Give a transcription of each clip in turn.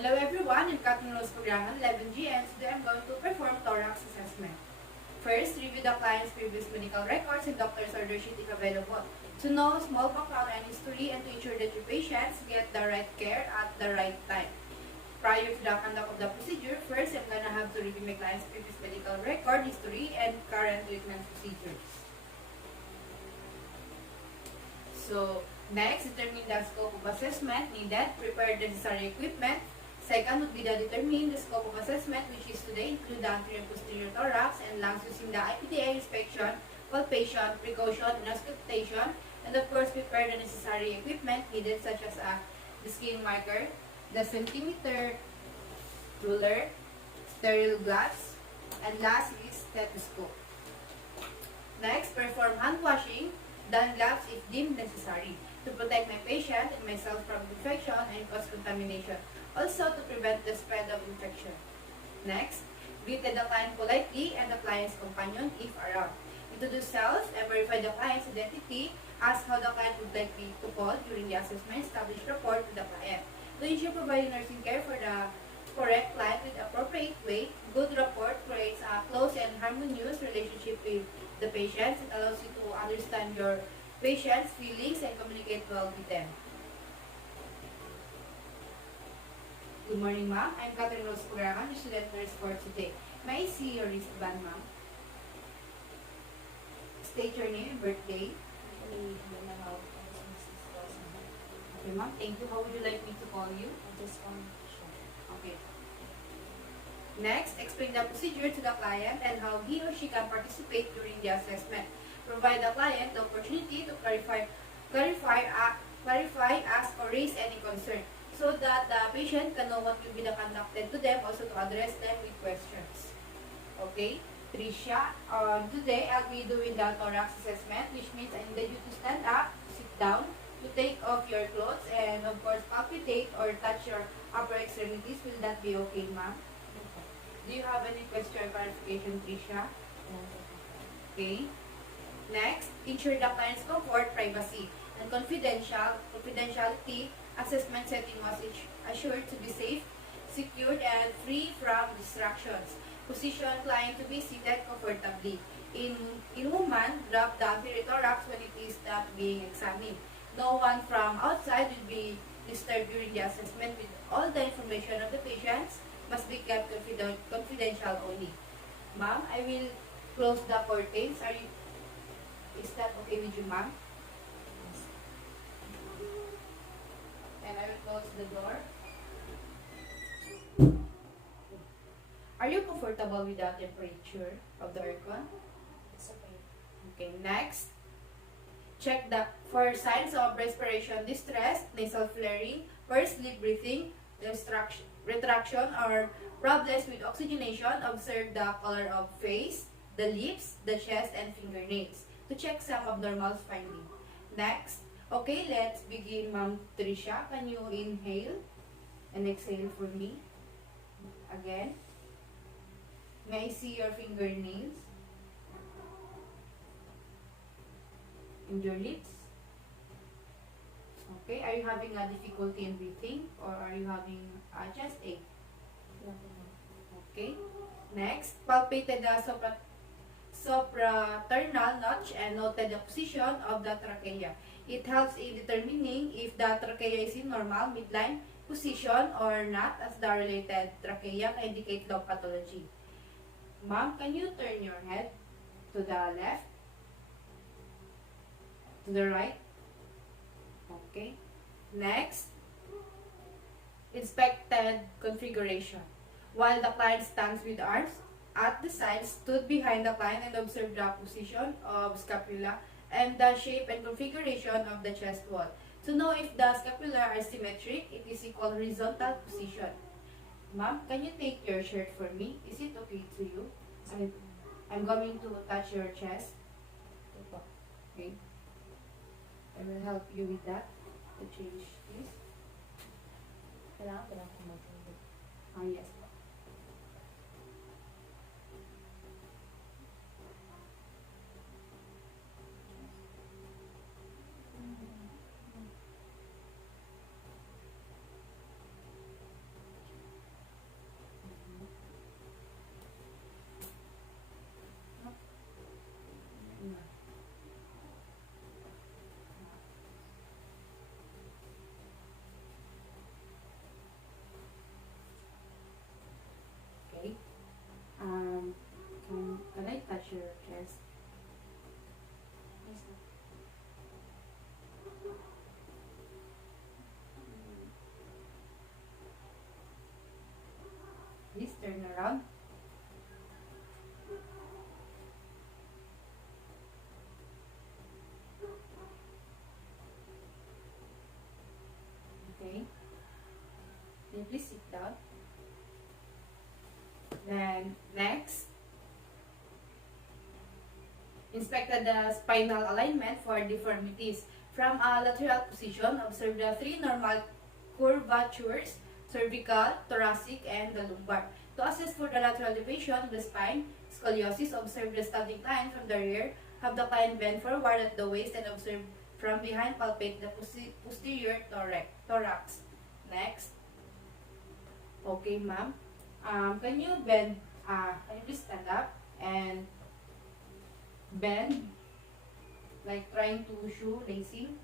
Hello everyone, I'm Catherine Rose Programan, 11G, and today I'm going to perform thorax assessment. First, review the client's previous medical records and doctor's order sheet if available. To know small background and history and to ensure that your patients get the right care at the right time. Prior to the conduct of the procedure, first I'm gonna have to review my client's previous medical record, history, and current treatment procedures. So, next, determine the scope of assessment needed, prepare the necessary equipment. Second would be the determine the scope of assessment, which is today include the anterior posterior thorax and lungs using the IPDA inspection, palpation, precaution, and auscultation, and of course prepare the necessary equipment needed such as the skin marker, the centimeter ruler, sterile gloves, and last is stethoscope. Next, perform hand washing, then gloves if deemed necessary to protect my patient and myself from infection and cause contamination. Also to prevent the spread of infection. Next, greet the client politely and the client's companion if around. Introduce self and verify the client's identity. Ask how the client would like me to call during the assessment. Establish rapport with the client. To ensure providing nursing care for the correct client with appropriate weight, good rapport creates a close and harmonious relationship with the patients. It allows you to understand your patients' feelings and communicate well with them. Good morning, ma'am. I'm Catherine Rose Programan, your student nurse for today. May I see your wristband, ma'am? State your name and birthday. Okay, ma'am. Thank you. How would you like me to call you? Okay. Next, explain the procedure to the client and how he or she can participate during the assessment. Provide the client the opportunity to clarify, ask, or raise any concern, so that the patient can know what will be conducted to them, also to address them with questions. Okay, Tricia, today I'll be doing the thorax assessment, which means I need you to stand up, sit down, to take off your clothes, and of course palpitate or touch your upper extremities. Will that be okay, ma'am? Do you have any question or clarification, Tricia? Okay. Next, ensure the client's comfort, privacy, and confidentiality. Assessment setting must assured to be safe, secured, and free from distractions. Position client to be seated comfortably. In woman, drop the anterior thorax when it is not being examined. No one from outside will be disturbed during the assessment. With all the information of the patients must be kept confidential only. Ma'am, I will close the curtains. Is that okay with you, ma'am? And I will close the door. Are you comfortable with the temperature of the aircon? It's okay. Okay, next. Check for signs of respiration distress, nasal flaring, poor sleep breathing, retraction, or problems with oxygenation. Observe the color of face, the lips, the chest, and fingernails to check some abnormal finding. Next. Okay, let's begin, Ma'am Tricia. Can you inhale and exhale for me? Again. May I see your fingernails? And your lips? Okay, are you having a difficulty in breathing or are you having a chest ache? Okay. Next, palpated the supraternal notch and noted the position of the trachea. It helps in determining if the trachea is in normal midline position or not, as the related trachea can indicate lung pathology. Ma'am, can you turn your head to the left? To the right? Okay. Next, inspected configuration. While the client stands with arms at the sides, stood behind the client and observed the position of scapula and the shape and configuration of the chest wall. To know if the scapula are symmetric, it is equal horizontal position. Ma'am, can you take your shirt for me? Is it okay to you? I'm going to touch your chest. Okay. I will help you with that. To change this. Kailangan ko mag-tubig. Yes. Then, next, inspected the spinal alignment for deformities. From a lateral position, observe the three normal curvatures, cervical, thoracic, and the lumbar. To assess for the lateral deviation of the spine, scoliosis, observe the standing line from the rear, have the client bend forward at the waist, and observe from behind, palpate the posterior thorax. Next. Okay, ma'am. Can you bend, can you please stand up and bend, like trying to shoe lacing?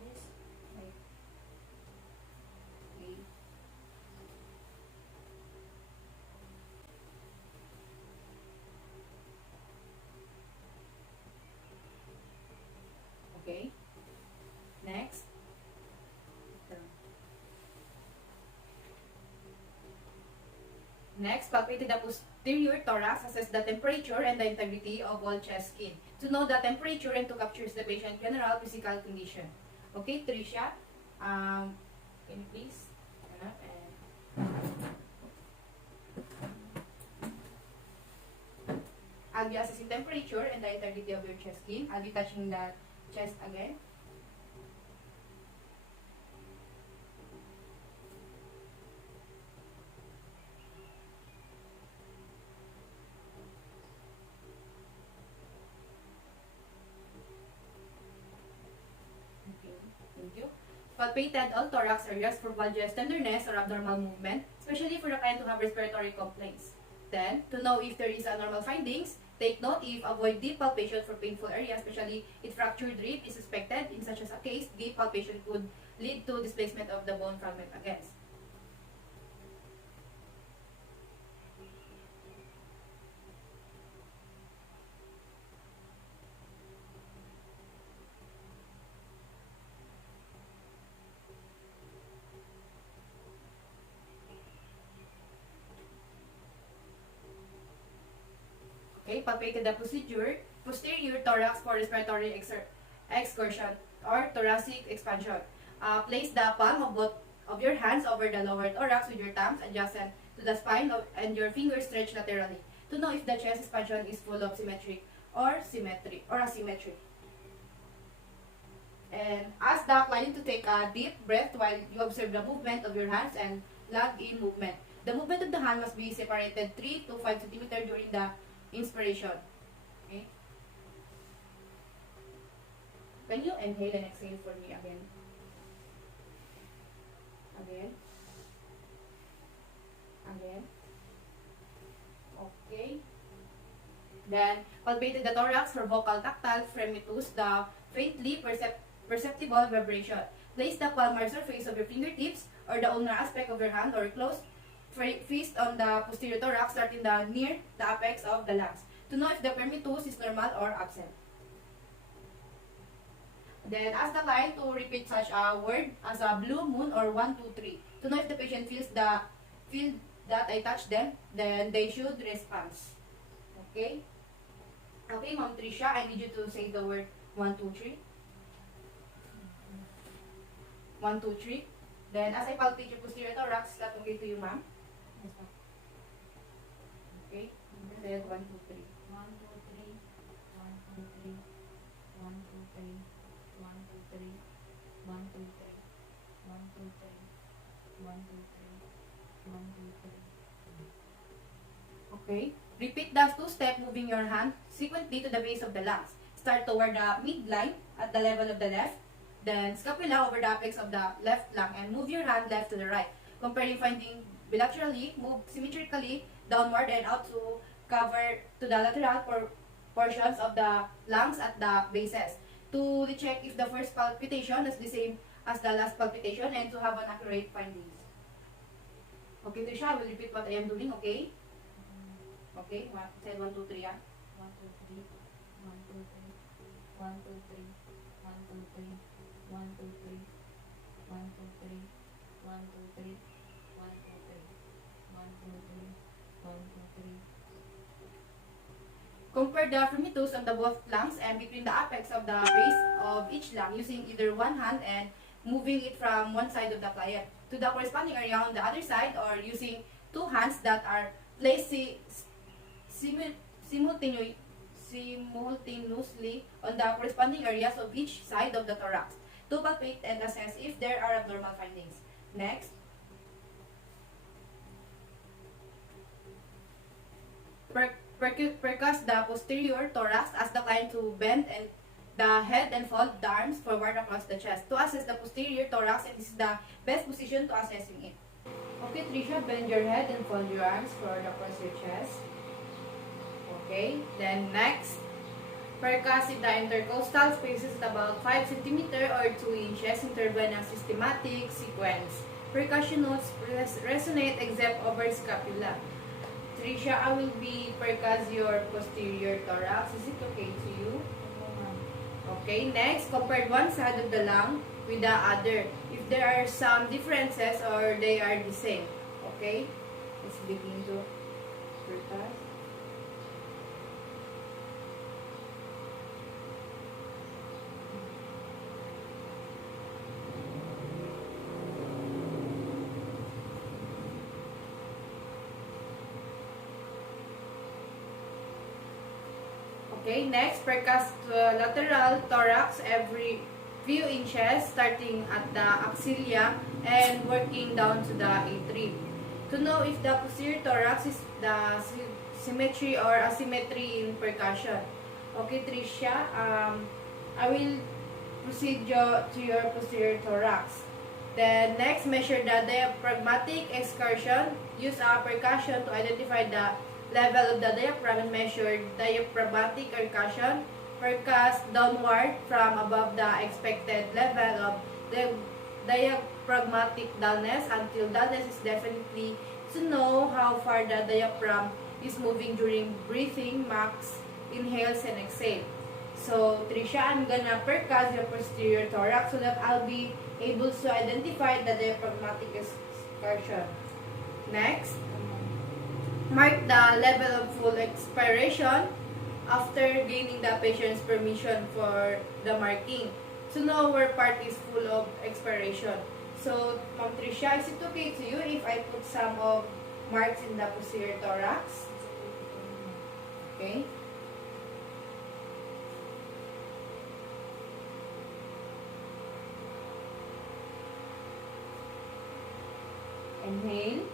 This. Like, okay. Okay. Next. Next, palpate the posterior thorax, assess the temperature and the integrity of all chest skin. To know the temperature and to capture the patient's general physical condition. Okay, Tricia, can you please stand up and I'll be assessing temperature and the integrity of your chest skin. I'll be touching the chest again. Thank you. Palpated all thorax areas for valgus tenderness or abnormal movement, especially for the kind who have respiratory complaints. Then, to know if there is abnormal findings, take note if avoid deep palpation for painful areas, especially if fractured rib is suspected. In such as a case, deep palpation could lead to displacement of the bone fragment again. Okay, palpated the posterior thorax for respiratory excursion or thoracic expansion. Place the palm of both of your hands over the lower thorax with your thumbs adjacent to the spine and your fingers stretched laterally to know if the chest expansion is full of symmetry or asymmetry. And ask the client to take a deep breath while you observe the movement of your hands and lag in movement. The movement of the hand must be separated 3 to 5 cm during the inspiration. Okay? Can you inhale and exhale for me again? Again. Again. Okay. Then, palpate the thorax for vocal tactile fremitus, the faintly perceptible vibration. Place the palmar surface of your fingertips or the ulnar aspect of your hand or closed fist on the posterior thorax starting near the apex of the lungs to know if the fremitus is normal or absent. Then ask the client to repeat such a word as a blue moon or 1, 2, 3 to know if the patient feel that I touch them, then they should respond. Okay? Okay, Ma'am Tricia, I need you to say the word 1, 2, 3. 1, 2, 3. Then as I palpate your posterior thorax, is that okay to you, ma'am? Yes, ma'am. Okay. Then 1, 2, 3. 1, 2, 3. 1, 2, 3. 1, 2, 3. 1, 2, 3. 1, 2, 3. 1, 2, 3. 1, 2, 3. 1, 2, 3. Okay. Repeat the two-step moving your hand sequentially to the base of the lungs. Start toward the midline at the level of the left. Then scapula over the apex of the left lung and move your hand left to the right. Comparing finding bilaterally, move symmetrically downward and out to cover to the lateral portions of the lungs at the bases. To check if the first palpitation is the same as the last palpitation and to have an accurate findings. Okay, Trisha, I will repeat what I am doing, okay? Okay, say 1, 2, 3, 1, 2, 3. 1, 2, 3. 1, 2, 3. 1, 2, 3. 1, 2, 3. 1, 2, 3. 1, 2, 3. 1, 2, 3. 1, 2, 3. 1, 2, 3. Compare the fremitus of the both lungs and between the apex of the base of each lung using either one hand and moving it from one side of the client to the corresponding area on the other side or using two hands that are placed simultaneously on the corresponding areas of each side of the thorax to palpate and assess if there are abnormal findings. Next, percuss the posterior thorax, ask the client to bend and the head and fold the arms forward across the chest to assess the posterior thorax, and this is the best position to assessing it. Okay, Trisha, bend your head and fold your arms forward across your chest. Okay, then next, percuss if the intercostal space is about 5 cm or 2 inches interval ng systematic sequence. Percussion notes resonate except over scapula. Trisha, I will be percuss your posterior thorax. Is it okay to you? Okay, next, compare one side of the lung with the other. If there are some differences or they are the same. Okay, let's begin to percuss. Okay, next, percuss lateral thorax every few inches starting at the axilla and working down to the A3. To know if the posterior thorax is the symmetry or asymmetry in percussion. Okay, Tricia, I will proceed to your posterior thorax. Then next, measure the diaphragmatic excursion. Use a percussion to identify the level of the diaphragm and measure diaphragmatic percussion. Percuss downward from above the expected level of the diaphragmatic dullness until dullness is definitely to know how far the diaphragm is moving during breathing, max inhales and exhale. So, Trisha, I'm gonna percuss your posterior thorax so that I'll be able to identify the diaphragmatic excursion. Next, mark the level of full expiration after gaining the patient's permission for the marking. To know where part is full of expiration. So, Ma'am Trisha, is it okay to you if I put some of marks in the posterior thorax? Okay. Inhale.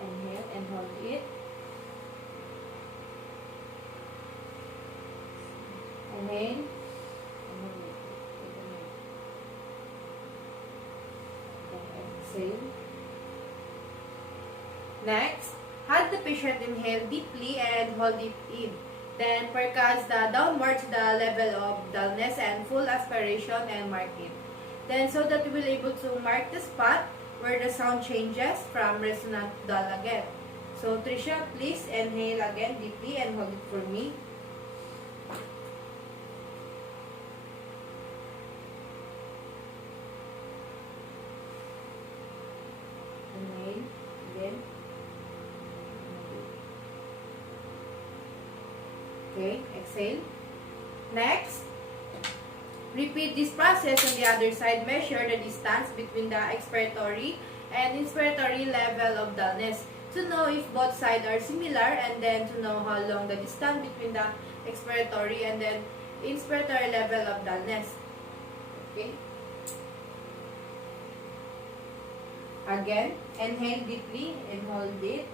Inhale and hold it. Inhale. Exhale. Next, have the patient inhale deeply and hold it in. Then percuss the downward to the level of dullness and full aspiration and mark it. Then so that you will able to mark the spot where the sound changes from resonant to dull again. So Trisha, please inhale again deeply and hold it for me. Inhale again. Okay, exhale. Next, repeat this process on the other side. Measure the distance between the expiratory and inspiratory level of dullness to know if both sides are similar, and then to know how long the distance between the expiratory and then inspiratory level of dullness. Okay. Again, inhale deeply and hold it.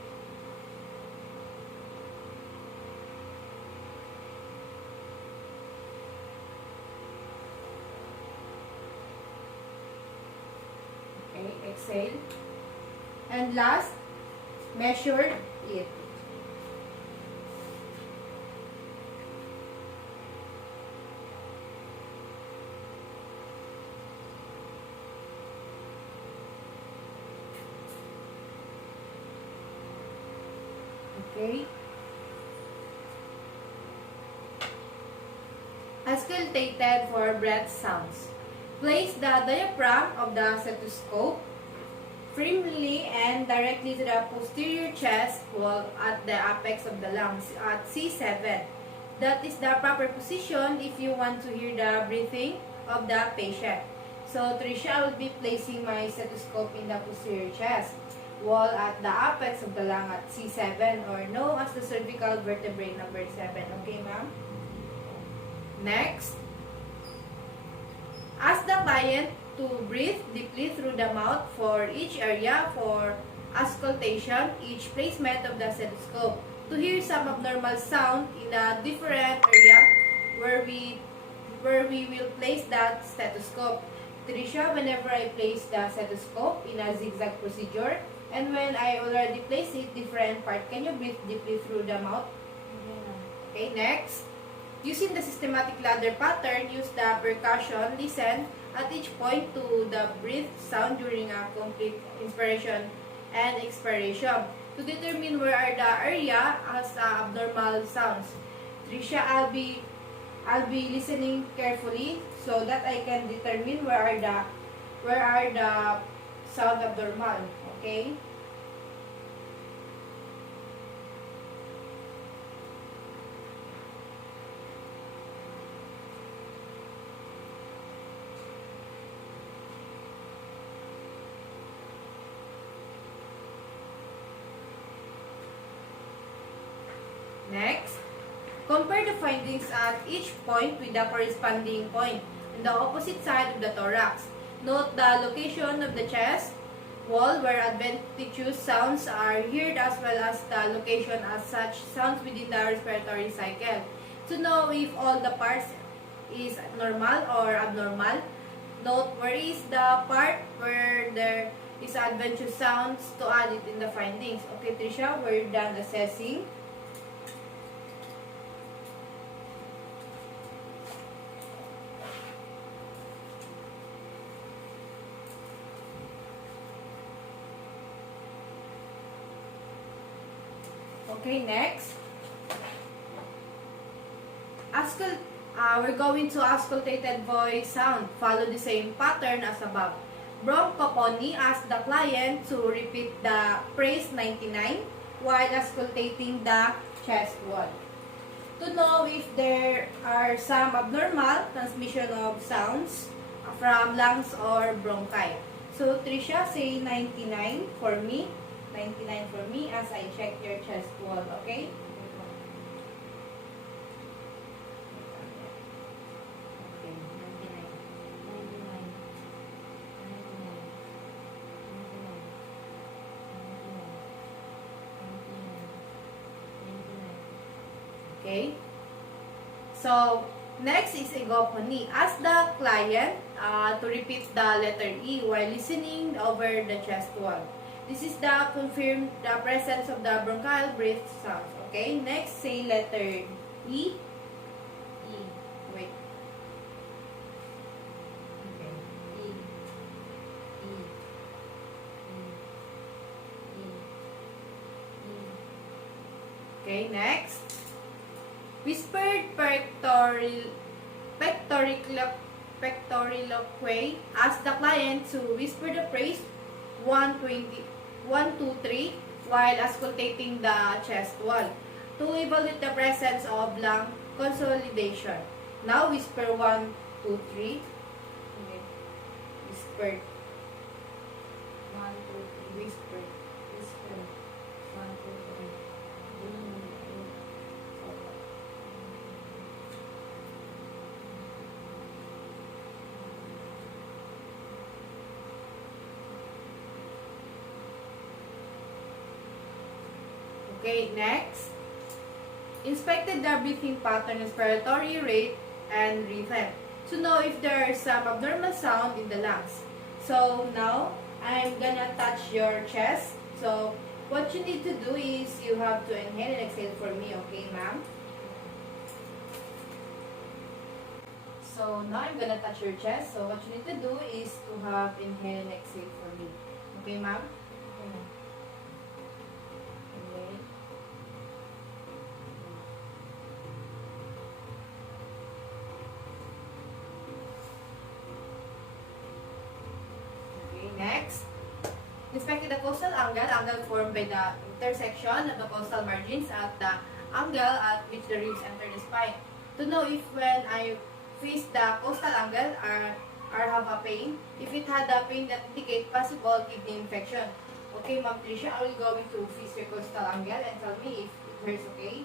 Okay, exhale. And last, measure it. Okay. Auscultated for breath sounds. Place the diaphragm of the stethoscope firmly and directly to the posterior chest wall at the apex of the lungs at C7. That is the proper position if you want to hear the breathing of the patient. So, Tricia, I will be placing my stethoscope in the posterior chest wall at the apex of the lung at C7 or known as the cervical vertebrae number 7. Okay, ma'am? Next, ask the client to breathe deeply through the mouth for each area for auscultation, each placement of the stethoscope, to hear some abnormal sound in a different area where we will place that stethoscope. Tricia, whenever I place the stethoscope in a zigzag procedure, and when I already place it, different part, can you breathe deeply through the mouth? Okay, next. Using the systematic ladder pattern, use the percussion, listen at each point to the breath sound during a complete inspiration and expiration to determine where are the area as abnormal sounds. Tricia, I'll be listening carefully so that I can determine where are the sound abnormal. Okay? Next, compare the findings at each point with the corresponding point on the opposite side of the thorax. Note the location of the chest wall where adventitious sounds are heard as well as the location as such sounds within the respiratory cycle. To know if all the parts is normal or abnormal, note where is the part where there is adventitious sounds to add it in the findings. Okay, Tricia, we're done assessing. Okay, next. We're going to auscultated voice sound. Follow the same pattern as above. Bronchophony asks the client to repeat the phrase 99 while auscultating the chest wall. To know if there are some abnormal transmission of sounds from lungs or bronchi. So, Tricia, say 99 for me. 99 for me as I check your chest wall, okay? Okay? So, next is egophony. Ask the client to repeat the letter E while listening over the chest wall. This is the confirm the presence of the bronchial breath sounds. Okay, next say letter E. E. Wait. Okay. E. E. E. E. E. Okay, next. Whispered pectoriloquy. Ask the client to whisper the phrase 1, 2, 3 while auscultating the chest wall to evaluate the presence of lung consolidation. Now whisper 1, 2, 3. Okay. Whisper. 1, 2, 3. Whisper. Whisper. 1, 2, 3. Okay, next. Inspected the breathing pattern, respiratory rate, and rhythm to know if there are some abnormal sound in the lungs. So now, I'm gonna touch your chest. So, what you need to do is you have to inhale and exhale for me, okay, ma'am? So, now I'm gonna touch your chest. So, what you need to do is to have inhale and exhale for me. Okay, ma'am? Next, inspect the coastal angle formed by the intersection of the coastal margins at the angle at which the ribs enter the spine. To know if when I face the coastal angle, or have a pain. If it had a pain that indicate possible kidney infection. Okay, Ma'am Tricia, I will go into physical angle and tell me if it hurts, okay?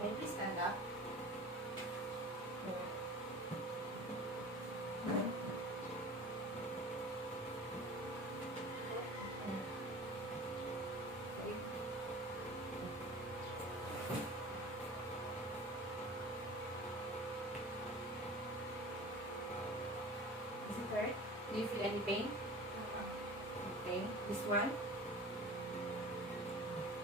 Can you please stand up? Okay. Is it hurt? Do you feel any pain? Okay, this one.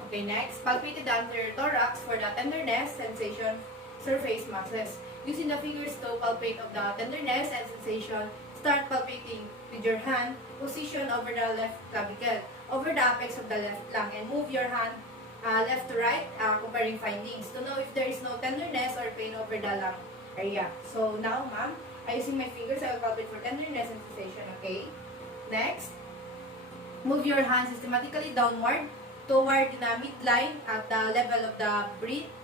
Okay, next, palpate the anterior thorax for the tenderness, sensation, surface muscles. Using the fingers to palpate of the tenderness and sensation, start palpating with your hand, position over the left clavicle, over the apex of the left lung, and move your hand left to right, comparing findings to know if there is no tenderness or pain over the lung area. So now, ma'am, using my fingers, I will palpate for tenderness and sensation, okay? Next, move your hand systematically downward toward the midline at the level of the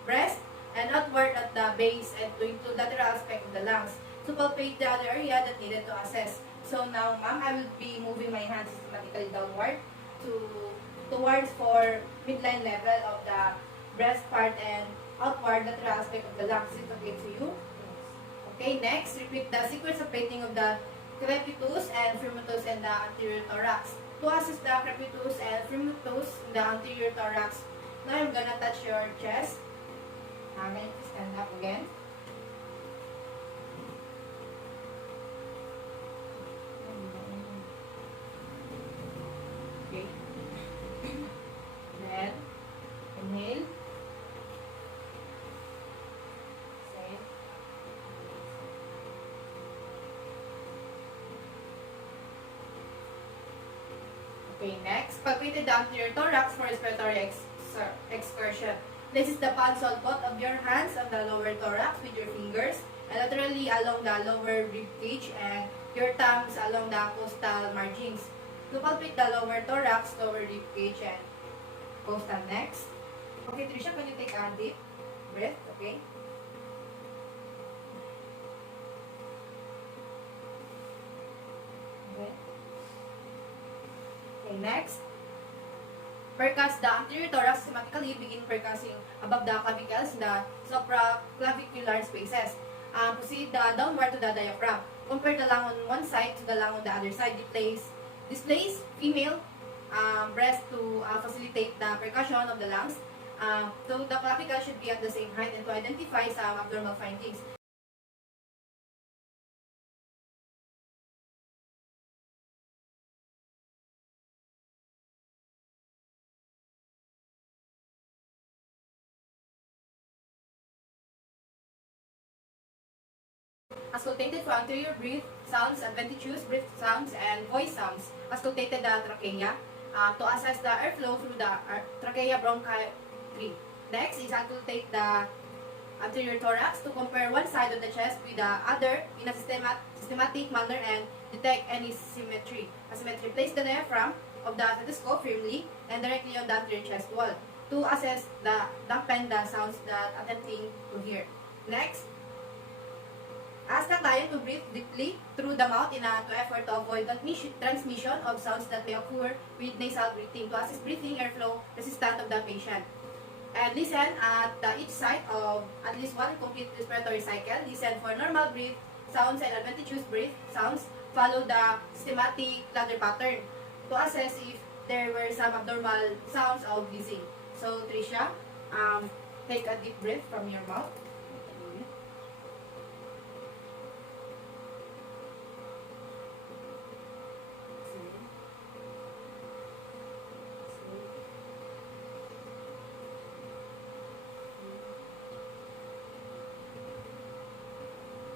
breast and outward at the base and to include lateral aspect of the lungs to palpate the other area that needed to assess. So now, ma'am, I will be moving my hand systematically downward towards for midline level of the breast part and outward lateral aspect of the lungs. Is it okay to you? Okay, next, repeat the sequence of plating of the crepitus and firmicus and the anterior thorax. To assess the crepitus and firmicus in the anterior thorax, now I'm gonna touch your chest. Can you please stand up again? Okay. Then, inhale. Exhale. Okay, next, palpate the anterior thorax for respiratory excursion. This is the palms on both of your hands on the lower thorax with your fingers and laterally along the lower rib cage and your thumbs along the costal margins. To palpate the lower thorax, lower rib cage, and costal next. Okay, Tricia, can you take a deep breath? Okay. Okay. Okay, next. Percuss the anterior thorax systematically. Begin percussing above the clavicles, the supraclavicular spaces. Proceed downward to the diaphragm. Compare the lung on one side to the lung on the other side. Displace female breast to facilitate the percussion of the lungs. So the clavicle should be at the same height and to identify some abnormal findings. Auscultated for anterior breath sounds, adventitious breath sounds, and voice sounds. Auscultated the trachea to assess the airflow through the trachea bronchi tree. Next is auscultate the anterior thorax to compare one side of the chest with the other in a systematic manner and detect any asymmetry. Place the diaphragm of the stethoscope firmly and directly on the anterior chest wall to assess the dampen the sounds that attempting to hear. Next, ask the client to breathe deeply through the mouth in to effort to avoid transmission of sounds that may occur with nasal breathing to assist breathing airflow resistant of the patient. And listen at each side of at least one complete respiratory cycle. Listen for normal breath sounds and adventitious breath sounds. Follow the systematic ladder pattern to assess if there were some abnormal sounds of wheezing. So, Tricia, take a deep breath from your mouth.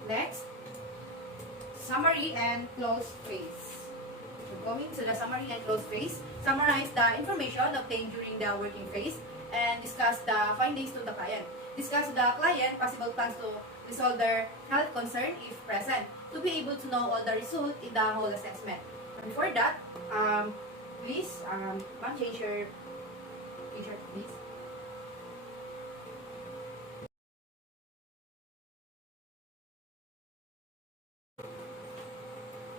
Next, summary and close phase. So going to the summary and close phase, summarize the information obtained during the working phase and discuss the findings to the client. Discuss with the client possible plans to resolve their health concern if present to be able to know all the results in the whole assessment. And before that, please, ma'am, change your t-shirt, please.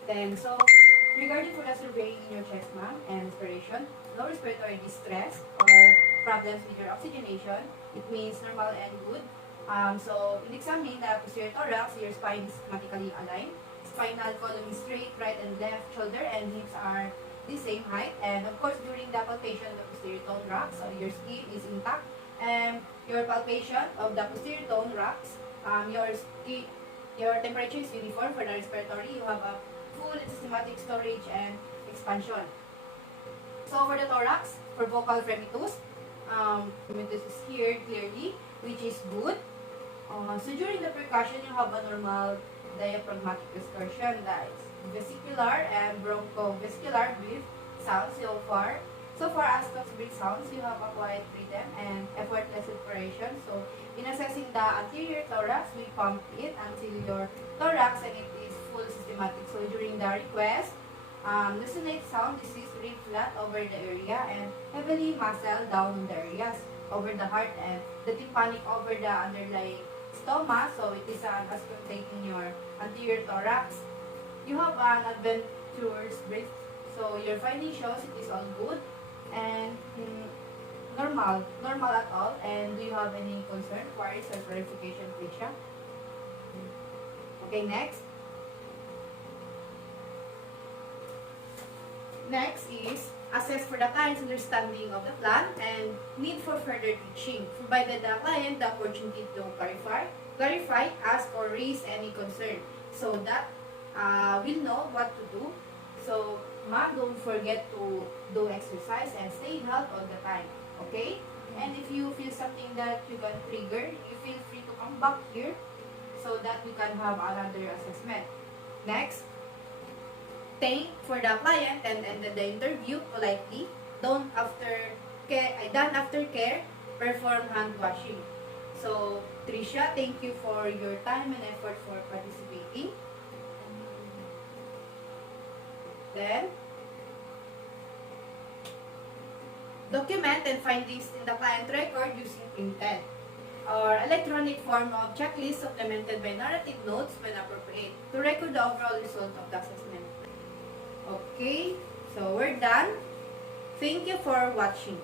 Then, so, regarding for the surveying in your chest, ma'am, and respiration, no respiratory distress or problems with your oxygenation, it means normal and good. So, in examining the posterior thorax, your spine is systematically aligned. Spinal column is straight, right and left shoulder and hips are the same height. And of course, during the palpation of the posterior thorax, your skin is intact. And your palpation of the posterior thorax, your temperature is uniform for the respiratory. You have a full and systematic storage and expansion. So for the thorax, for vocal fremitus, fremitus is here clearly, which is good. So during the percussion, you have a normal diaphragmatic excursion, that is vesicular and bronchovesicular breath sounds so far. So far as those breath sounds, you have a quiet rhythm and effortless respiration. So in assessing the anterior thorax, we pump it until your thorax and it is full systematic. So during the request, resonate sound, this is really flat over the area and heavily muscle down on the areas over the heart and the tympanic over the underlying stoma. So it is an auscultating your anterior thorax. You have an adventurous breath. So your finding shows it is all good and normal at all. And do you have any concern, queries, or clarification, Tricia? Okay, next. Next is assess for the client's understanding of the plan and need for further teaching, provided the client the opportunity to clarify, ask, or raise any concern, so that we'll know what to do. So, ma'am, don't forget to do exercise and stay healthy all the time, okay? And if you feel something that you can trigger, you feel free to come back here so that we can have another assessment. Next, thank for the client and ended the interview politely. Done after care, perform hand washing. So, Tricia, thank you for your time and effort for participating. Then, document and findings in the client record using printed or electronic form of checklist supplemented by narrative notes when appropriate to record the overall result of the assessment. Okay, so we're done. Thank you for watching.